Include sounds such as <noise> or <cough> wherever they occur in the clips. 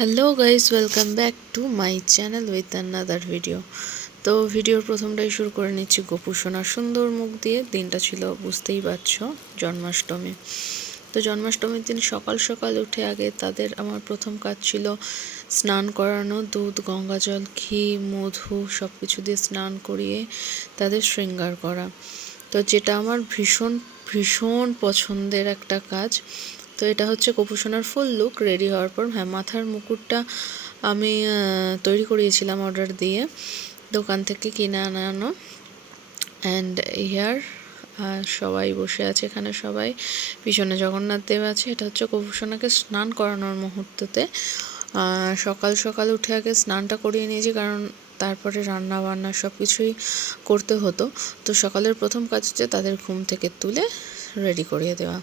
Hello guys welcome back to my channel with another video তো ভিডিওর প্রথমটাই শুরু করে নিচ্ছি গোপু, সোনার সুন্দর মুখ দিয়ে। দিনটা ছিল, বুঝতেই পারছ, জন্মাষ্টমী। তো জন্মাষ্টমীর দিন সকাল সকাল উঠে আগে তাদের আমার প্রথম কাজ ছিল স্নান করানো, দুধ, গঙ্গা জল, ঘি, মধু সব কিছু দিয়ে স্নান করিয়ে তাদের শৃঙ্গার করা। তো যেটা আমার ভীষণ ভীষণ পছন্দের একটা কাজ তো এটা হচ্ছে কপুসোনার ফুল লুক রেডি হওয়ার পর হ্যাঁ মাথার মুকুটটা আমি তৈরি করিয়েছিলাম অর্ডার দিয়ে, দোকান থেকে কিনে আনানো। অ্যান্ড হেয়ার সবাই বসে আছে এখানে সবাই। পিছনে জগন্নাথ দেব আছে, এটা হচ্ছে কপুসোনাকে স্নান করানোর মুহূর্ততে। সকাল সকাল উঠে আগে স্নানটা করিয়ে নিয়েছি, কারণ তারপরে রান্না বান্না সব কিছুই করতে হতো। তো সকালের প্রথম কাজ হচ্ছে তাদের ঘুম থেকে তুলে রেডি করিয়ে দেওয়া।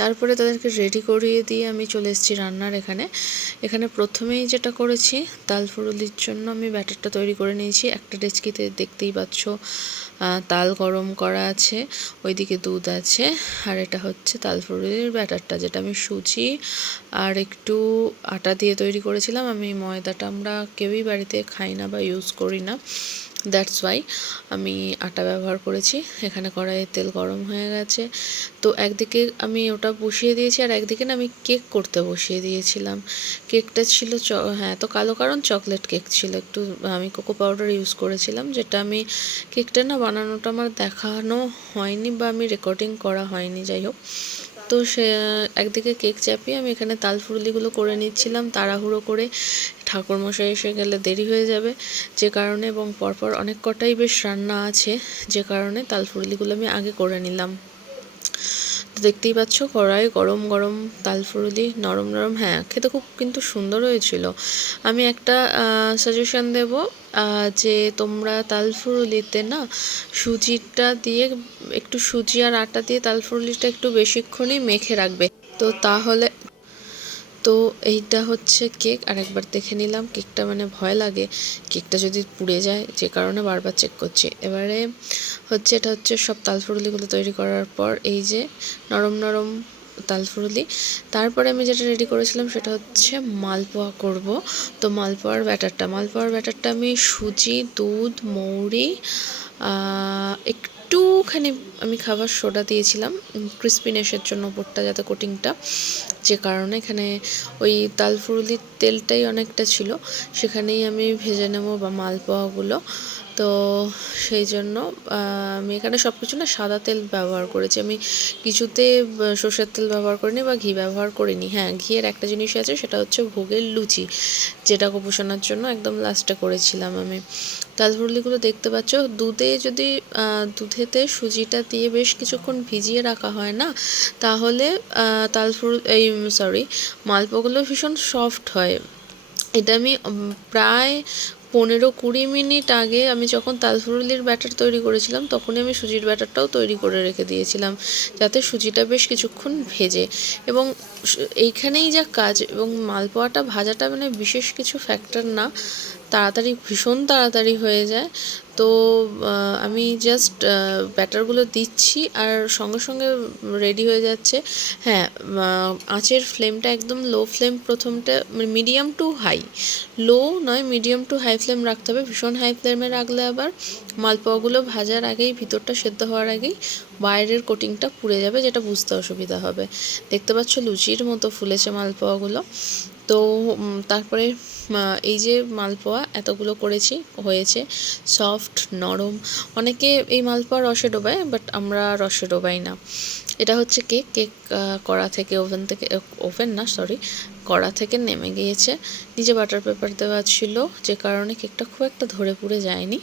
তারপরে তাদেরকে রেডি করিয়ে দিয়ে আমি চলে এসেছি রান্নার এখানে। এখানে প্রথমেই যেটা করেছি, তাল ফুরুলির জন্য আমি ব্যাটারটা তৈরি করে নিয়েছি। একটা ডেচকিতে দেখতেই পাচ্ছ তাল গরম করা আছে, ওইদিকে দুধ আছে, আর এটা হচ্ছে তাল ফুরুলির ব্যাটারটা, যেটা আমি সুজি আর একটু আটা দিয়ে তৈরি করেছিলাম। আমি ময়দাটা আমরা কেউই বাড়িতে খাই না বা ইউজ করি না। দ্যাটস ওয়াই আমি আটা ব্যবহার করেছি। এখানে কড়াইয়ে তেল গরম হয়ে গেছে। তো একদিকে আমি ওটা বসিয়ে দিয়েছি আর একদিকে না আমি কেক করতে বসিয়ে দিয়েছিলাম। কেকটা ছিল চ হ্যাঁ তো কালো কারণ চকলেট কেক ছিল। একটু, আমি কোকো পাউডার ইউজ করেছিলাম, যেটা আমি কেকটা না বানানোটা আমার দেখানো হয়নি বা আমি রেকর্ডিং করা হয়নি, যাই হোক। তো সে একদিকে কেক চাপিয়ে আমি এখানে তাল ফুরুলিগুলো করে নিচ্ছিলাম, তাড়াহুড়ো করে। ঠাকুরমশাই এসে গেলে দেরি হয়ে যাবে যে কারণে এবং পরপর অনেক কটাই বেশ রান্না আছে যে কারণে তাল ফুরুলিগুলো আমি আগে করে নিলাম। তো দেখতেই পাচ্ছ কড়াই গরম গরম তাল ফুরুলি, নরম নরম হ্যাঁ খেতে খুব কিন্তু সুন্দর হয়েছিল। আমি একটা সাজেশন দেব যে তোমরা তাল ফুরুলিতে না সুজিটা দিয়ে একটু সুজি আর আটা দিয়ে তাল ফুরুলিটা একটু বেশিক্ষণই মেখে রাখবে। তো তাহলে তো এইটা হচ্ছে কেক। আর একবার দেখে নিলাম, কেকটা মানে ভয় লাগে। কেকটা যদি পুড়ে যায়, যে কারণে বারবার চেক করছি। এবারে হচ্ছে, এটা হচ্ছে সব তালফুরুলিগুলো তৈরি করার পর এই যে নরম নরম তালফুরুলি। তারপরে আমি যেটা রেডি করেছিলাম সেটা হচ্ছে মালপোয়া করব। তো মালপোয়ার ব্যাটারটা মালপোয়ার ব্যাটারটা আমি সুজি, দুধ, মৌরি একটু একটুখানি আমি খাবার সোডা দিয়েছিলাম ক্রিস্পিনেসের জন্য ওপরটা যাতে কোটিংটা যে কারণে এখানে ওই তালফুরুলির তেলটাই অনেকটা ছিল। সেখানেই আমি ভেজে নেব বা মালপোয়াগুলো। তো সেই জন্য আমি এখানে সব কিছু না সাদা তেল ব্যবহার করেছি। আমি কিছুতে সর্ষের তেল ব্যবহার করিনি বা ঘি ব্যবহার করিনি। হ্যাঁ ঘিয়ের একটা জিনিস আছে, সেটা হচ্ছে ভোগের লুচি, যেটা গোপোষণার জন্য একদম লাস্টে করেছিলাম আমি। তালফুরলিগুলো দেখতে পাচ্ছ, দুধে যদি দুধেতে সুজিটা দিয়ে বেশ কিছুক্ষণ ভিজিয়ে রাখা হয় না, তাহলে তালফুর এই সরি মালপোগুলো ভীষণ সফট হয়। এটা আমি প্রায় পনেরো কুড়ি মিনিট আগে আমি যখন তালফুরুলির ব্যাটার তৈরি করেছিলাম, তখনই আমি সুজির ব্যাটারটাও তৈরি করে রেখে দিয়েছিলাম, যাতে সুজিটা বেশ কিছুক্ষণ ভেজে। এবং এইখানেই যা কাজ এবং মালপোয়াটা ভাজাটা মানে বিশেষ কিছু ফ্যাক্টর না। তাড়াতাড়ি, ভীষণ তাড়াতাড়ি হয়ে যায়। তো আমি জাস্ট ব্যাটারগুলো দিচ্ছি আর সঙ্গে সঙ্গে রেডি হয়ে যাচ্ছে। হ্যাঁ আঁচের ফ্লেমটা একদম লো ফ্লেম প্রথমটা মিডিয়াম টু হাই লো নয় মিডিয়াম টু হাই ফ্লেম রাখতে হবে। ভীষণ হাই ফ্লেমে রাখলে আবার মালপোয়াগুলো ভাজার আগেই, ভিতরটা সেদ্ধ হওয়ার আগেই বাইরের কোটিংটা পুড়ে যাবে, যেটা বুঝতে অসুবিধা হবে। দেখতে পাচ্ছ লুচির মতো ফুলেছে মালপোয়াগুলো। তো তারপরে এই যে মালপোয়া এতগুলো করেছি, হয়েছে সফট, নরম। অনেকে এই মালপোয়া রসে ডোবায় বাট আমরা রসে ডোবাই না। এটা হচ্ছে কেক কেক কড়া থেকে ওভেন থেকে ওভেন না সরি কড়া থেকে নেমে গিয়েছে। নিজে বাটার পেপার দেওয়া ছিল, যে কারণে কেকটা খুব একটা ধরে পুড়ে যায়নি।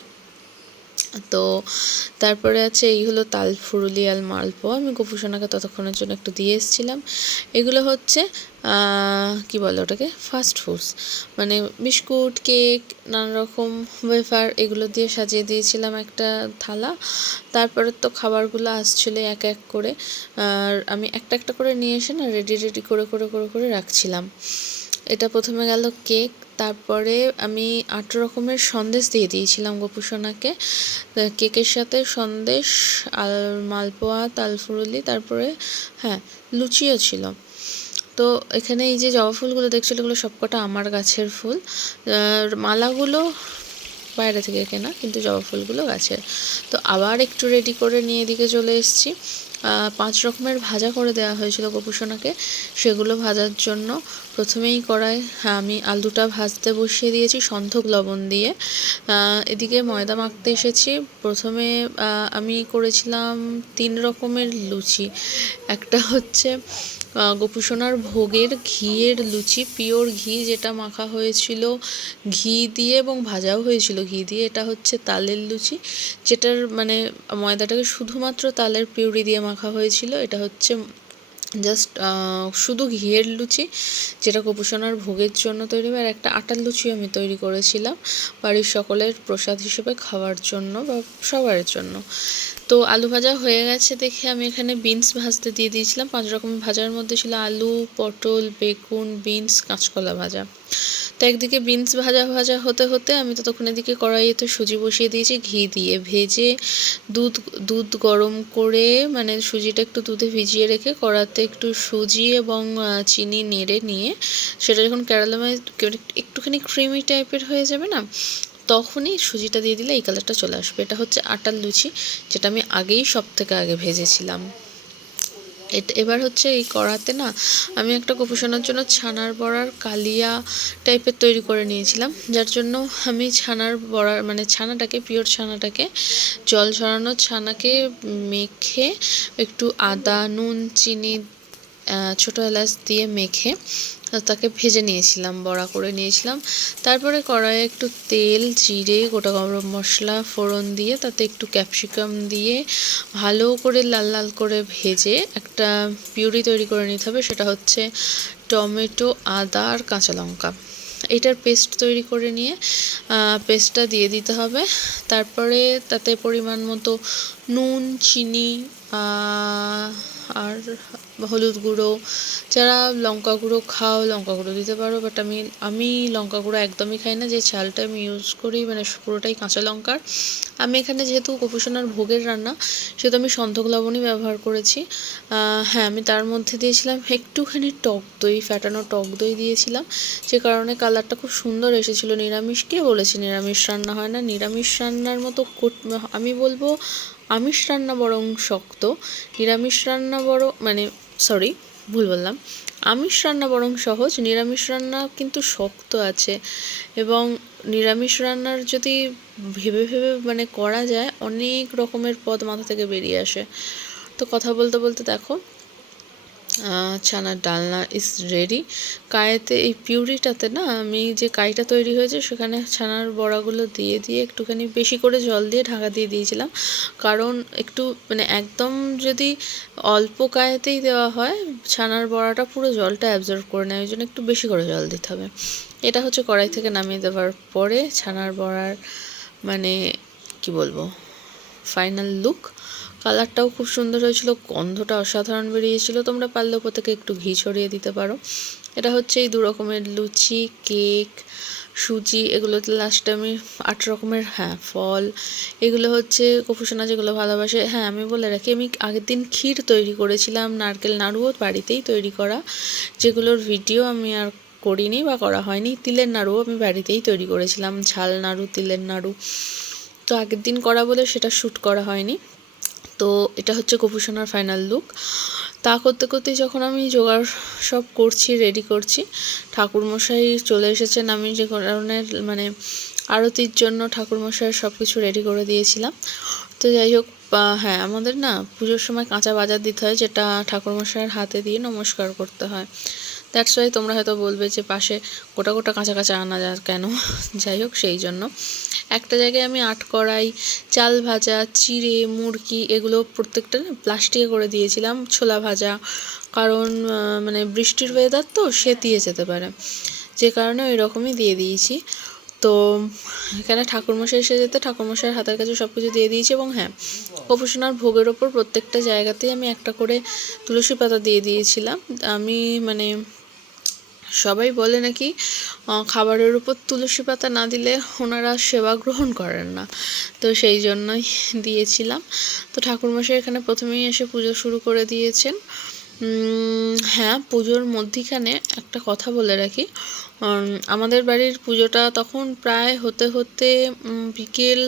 তো তারপরে আছে এই হলো তাল ফুরুলিয়াল মালপোয়া আমি গোপুসোনাকে ততক্ষণের জন্য একটু দিয়ে এসেছিলাম। এগুলো হচ্ছে কি বলে ওটাকে? ফাস্ট ফুডস মানে বিস্কুট, কেক, নানা রকম ওয়েফার এগুলো দিয়ে সাজিয়ে দিয়েছিলাম একটা থালা। তারপরে তো খাবারগুলো আসছিল এক এক করে। আর আমি একটা একটা করে নিয়ে এসে না রেডি রেডি করে করে করে করে রাখছিলাম। এটা প্রথমে গেল কেক তারপরে আমি আট রকমের সন্দেশ দিয়ে দিয়েছিলাম গোপুসোনাকে। কেকের সাথে সন্দেশ, আল মালপোয়া, তালফুরুলি, তারপরে হ্যাঁ লুচিও ছিল। তো এখানে এই যে জবা ফুলগুলো দেখছিল এগুলো সবকটা আমার গাছের ফুল। মালাগুলো বাইরে থেকে কেনা, কিন্তু জবা ফুলগুলো গাছের। তো আবার একটু রেডি করে নিয়ে এদিকে চলে এসেছি। পাঁচ রকমের ভাজা করে দেওয়া হয়েছিল গোপুসোনাকে সেগুলো ভাজার জন্য প্রথমেই কড়াই হ্যাঁ আমি আলুটা ভাজতে বসিয়ে দিয়েছি সন্ধক লবণ দিয়ে। এদিকে ময়দা মাখতে এসেছি। প্রথমে আমি করেছিলাম তিন রকমের লুচি। একটা হচ্ছে গোপুসোনার ভোগের ঘিয়ের লুচি, পিওর ঘি যেটা মাখা হয়েছিল, ঘি দিয়ে এবং ভাজাও হয়েছিল ঘি দিয়ে, এটা হচ্ছে তালের লুচি, যেটার মানে ময়দাটাকে শুধুমাত্র তালের পিউরি দিয়ে মাখা হয়েছিল, এটা হচ্ছে জাস্ট শুধু ঘিয়ের লুচি, যেটা গোপুসোনার ভোগের জন্য তৈরি আর একটা আটার লুচি আমি তৈরি করেছিলাম বাড়ির সকলের প্রসাদ হিসেবে খাওয়ার জন্য বা সবার জন্য। তো আলু ভাজা হয়ে গেছে দেখে আমি এখানে বিনস ভাজতে দিয়ে দিয়েছিলাম। পাঁচ রকম ভাজার মধ্যে ছিল আলু, পটল, বেগুন, বিনস, কাঁচকলা ভাজা। তো একদিকে বিনস ভাজা ভাজা হতে হতে আমি ততক্ষণ এদিকে কড়াইতে সুজি বসিয়ে দিয়েছি, ঘি দিয়ে ভেজে দুধ দুধ গরম করে মানে সুজিটা একটু দুধে ভিজিয়ে রেখে কড়াতে একটু সুজি এবং চিনি নেড়ে নিয়ে সেটা যখন ক্যারালামাই একটুখানি ক্রিমি টাইপের হয়ে যাবে না, তখনই সুজিটা দিয়ে দিলে এই কালারটা চলে আসবে। এটা হচ্ছে আটার লুচি, যেটা আমি আগেই সব থেকে আগে ভেজেছিলাম। এবার হচ্ছে এই কড়াতে না আমি একটা গোপোষণার জন্য ছানার বড়ার কালিয়া টাইপের তৈরি করে নিয়েছিলাম। যার জন্য আমি ছানার বড়ার মানে ছানাটাকে, পিওর ছানাটাকে, জল ছড়ানো ছানাকে মেখে একটু আদা, নুন, চিনি ছোটো এলাচ দিয়ে মেখে তাকে ভেজে নিয়েছিলাম, বড়া করে নিয়েছিলাম। তারপরে কড়াইয়ে একটু তেল, জিরে, গোটা গরম মশলা, ফোড়ন দিয়ে তাতে একটু ক্যাপসিকাম দিয়ে ভালো করে লাল লাল করে ভেজে একটা পিউরি তৈরি করে নিতে হবে, সেটা হচ্ছে টমেটো, আদা আর কাঁচা লঙ্কা। এটার পেস্ট তৈরি করে নিয়ে পেস্টটা দিয়ে দিতে হবে। তারপরে তাতে পরিমাণ মতো নুন, চিনি আর হলুদ গুঁড়ো। যারা লঙ্কা গুঁড়ো খাও, লঙ্কা গুঁড়ো দিতে পারো বাট আমি আমি লঙ্কা গুঁড়ো একদমই খাই না। যে চালটা আমি ইউজ করি মানে পুরোটাই কাঁচা লঙ্কার। আমি এখানে যেহেতু গোপুসোনার ভোগের রান্না, সেহেতু আমি সন্ধক লবণই ব্যবহার করেছি। হ্যাঁ আমি তার মধ্যে দিয়েছিলাম একটুখানি টক দই ফ্যাটানো টক দই দিয়েছিলাম। যে কারণে কালারটা খুব সুন্দর এসেছিল। নিরামিষ কে বলেছে, নিরামিষ রান্না হয় না। নিরামিষ রান্নার মতো আমি বলব আমিষ রান্না বরং শক্ত, নিরামিষ রান্না বড় মানে সরি ভুল বললাম। আমিষ রান্না বরং সহজ, নিরামিষ রান্না কিন্তু শক্ত আছে এবং নিরামিষ রান্নার যদি ভেবে ভেবে মানে করা যায়, অনেক রকমের পদ মাথা থেকে বেরিয়ে আসে। তো কথা বলতে বলতে দেখো ছানার ডালনা ইজ রেডি কায়েতে এই পিউরিটাতে না, আমি যে কাইটা তৈরি হয়েছে সেখানে ছানার বড়াগুলো দিয়ে দিয়ে একটুখানি বেশি করে জল দিয়ে ঢাকা দিয়ে দিয়েছিলাম। কারণ একটু মানে একদম যদি অল্প কায়েতেই দেওয়া হয়, ছানার বড়াটা পুরো জলটা অ্যাবজর্ব করে নেয়, ওই জন্য একটু বেশি করে জল দিতে হবে। এটা হচ্ছে কড়াই থেকে নামিয়ে দেওয়ার পরে ছানার বড়ার মানে কি বলব ফাইনাল লুক কালারটাও খুব সুন্দর হয়েছিল, গন্ধটা অসাধারণ বেরিয়েছিল। তোমরা পারলে ওপর থেকে একটু ঘি ছড়িয়ে দিতে পারো। এটা হচ্ছে এই দু রকমের লুচি, কেক, সুজি এগুলোতে লাস্টে আমি আট রকমের হ্যাঁ ফল, এগুলো হচ্ছে কপুসোনা যেগুলো ভালোবাসে। হ্যাঁ আমি বলে রাখি, আমি আগের দিন ক্ষীর তৈরি করেছিলাম, নারকেল নাড়ুও বাড়িতেই তৈরি করা। যেগুলোর ভিডিও আমি আর করিনি বা করা হয়নি, তিলের নাড়ুও আমি বাড়িতেই তৈরি করেছিলাম, ঝাল নাড়ু, তিলের নাড়ু। তো আগের দিন করা বলে সেটা শ্যুট করা হয়নি। তো এটা হচ্ছে গোপুসোনার ফাইনাল লুক তা করতে করতে যখন আমি জোগাড় সব করছি রেডি করছি, ঠাকুরমশাই চলে এসেছেন আমি যে কারণের মানে আরতির জন্য ঠাকুরমশাই সব কিছু রেডি করে দিয়েছিলাম। তো যাই হোক হ্যাঁ আমাদের না পুজোর সময় কাঁচা বাজার দিতে হয়, যেটা ঠাকুরমশাইয়ের হাতে দিয়ে নমস্কার করতে হয়। দ্যাটস ওয়াই তোমরা হয়তো বলবে যে পাশে গোটা গোটা কাঁচা কাঁচা আনা যায় কেন? <laughs> যাই হোক, সেই জন্য। একটা জায়গায় আমি আট কড়াই, চাল ভাজা, চিড়ে মুরগি এগুলো প্রত্যেকটা না প্লাস্টিকে করে দিয়েছিলাম, ছোলা ভাজা। কারণ মানে বৃষ্টির ওয়েদার তো সে দিয়ে যেতে পারে। যে কারণে ওই রকমই দিয়ে দিয়েছি। তো এখানে ঠাকুরমশাই এসে যেতে, ঠাকুরমশাইয়ের হাতের কাছে সব কিছু দিয়ে দিয়েছি এবং হ্যাঁ গোপোষণার ভোগের ওপর প্রত্যেকটা জায়গাতেই আমি একটা করে তুলসী পাতা দিয়ে দিয়েছিলাম। আমি মানে সবাই বলে নাকি খাবারের উপর তুলসী পাতা না দিলে ওনারা সেবা গ্রহণ করেন না। তো সেই জন্যই দিয়েছিলাম। তো ঠাকুরমশাই এখানে প্রথমেই এসে পুজো শুরু করে দিয়েছেন। হ্যাঁ পুজোর মধ্যিখানে একটা কথা বলে রাখি। আমাদের বাড়ির পুজোটা তখন প্রায় হতে হতে বিকেল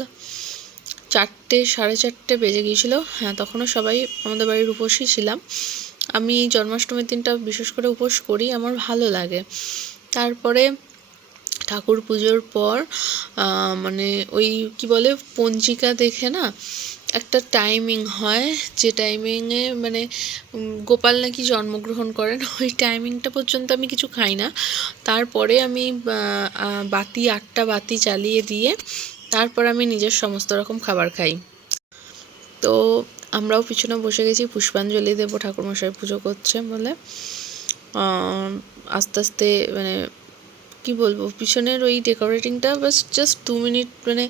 চারটে, সাড়ে চারটে বেজে গিয়েছিল। হ্যাঁ তখনও সবাই আমাদের বাড়ির উপোসই ছিলাম। আমি জন্মাষ্টমীর দিনটা বিশেষ করে উপোস করি, আমার ভালো লাগে। তারপরে ঠাকুর পুজোর পর মানে ওই কি বলে, পঞ্জিকা দেখে না, একটা টাইমিং হয় যে টাইমিংয়ে মানে গোপাল নাকি জন্মগ্রহণ করেন, ওই টাইমিংটা পর্যন্ত আমি কিছু খাই না। তারপরে আমি বাতি, আটটা বাতি চালিয়ে দিয়ে, তারপর আমি নিজের সমস্ত রকম খাবার খাই। তো আমরাও পিছনে বসে গেছি, পুষ্পাঞ্জলি দেবো, ঠাকুরমশাই পুজো করছে বলে। আস্তে আস্তে মানে কি বলব, পিছনের ওই ডেকোরেটিংটা বাস জাস্ট দু মিনিট মানে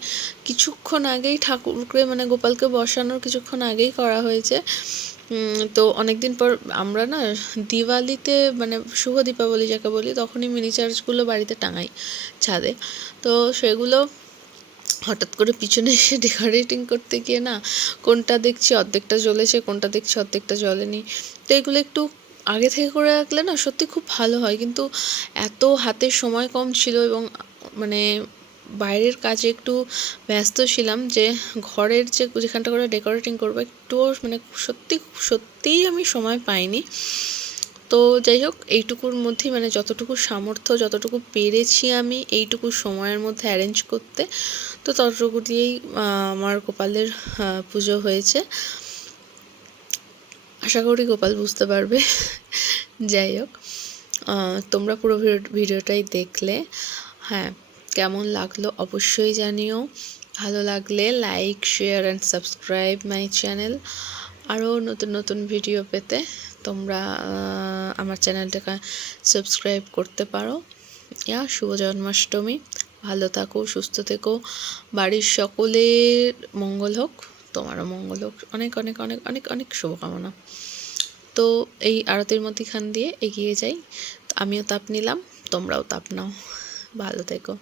কিছুক্ষণ আগেই ঠাকুরকে মানে গোপালকে বসানোর কিছুক্ষণ আগেই করা হয়েছে। তো অনেকদিন পর আমরা না দিওয়ালিতে মানে শুভ দীপাবলি যাকে বলি, তখনই মিনি চার্জগুলো বাড়িতে টাঙাই ছাদে। তো সেগুলো হঠাৎ করে পিছনে এসে ডেকোরেটিং করতে গিয়ে না, কোনটা দেখছি অর্ধেকটা জ্বলেছে, কোনটা দেখছি অর্ধেকটা জ্বলেনি। তো এগুলো একটু আগে থেকে করে রাখলে না সত্যি খুব ভালো হয়। কিন্তু এত হাতে সময় কম ছিল এবং মানে বাইরের কাজে একটু ব্যস্ত ছিলাম যে ঘরের যে যেখানটা করে ডেকোরেটিং করব একটুও মানে সত্যি, সত্যিই আমি সময় পাইনি। তো যাই হোক, এইটুকুর মধ্যেই মানে যতটুকু সামর্থ্য, যতটুকু পেরেছি আমি এইটুকু সময়ের মধ্যে অ্যারেঞ্জ করতে, তো ততটুকু দিয়েই আমার গোপালের পুজো হয়েছে। আশা করি গোপাল বুঝতে পারবে। যাই হোক তোমরা পুরো ভিডিও- ভিডিওটাই দেখলে। হ্যাঁ কেমন লাগল অবশ্যই জানিও। ভালো লাগলে like share and subscribe my channel আরও নতুন নতুন ভিডিও পেতে। তোমরা আমার চ্যানেলটাকে সাবস্ক্রাইব করতে পারো। ইয়া, শুভ জন্মাষ্টমী। ভালো থাকো, সুস্থ থেকো। বাড়ির সকলের মঙ্গল হোক, তোমারও মঙ্গল হোক। অনেক অনেক অনেক অনেক অনেক শুভকামনা। তো এই আরতির মধ্যিখান দিয়ে এগিয়ে যাই। আমিও তাপ নিলাম, তোমরাও তাপ নাও। ভালো থেকো।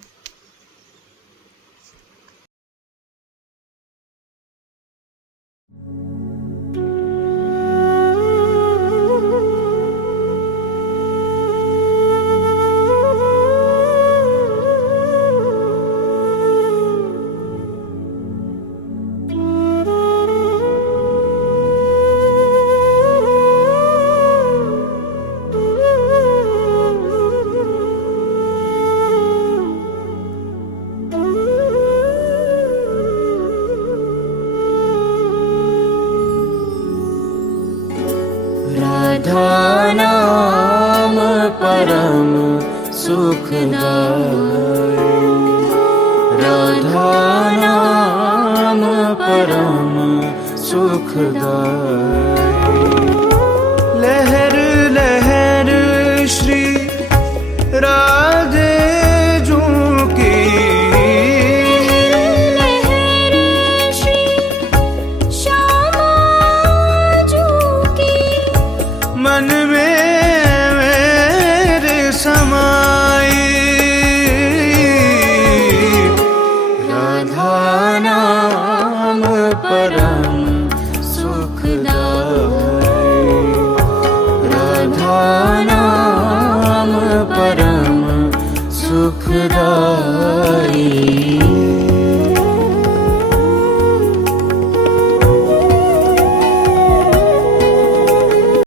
खुदा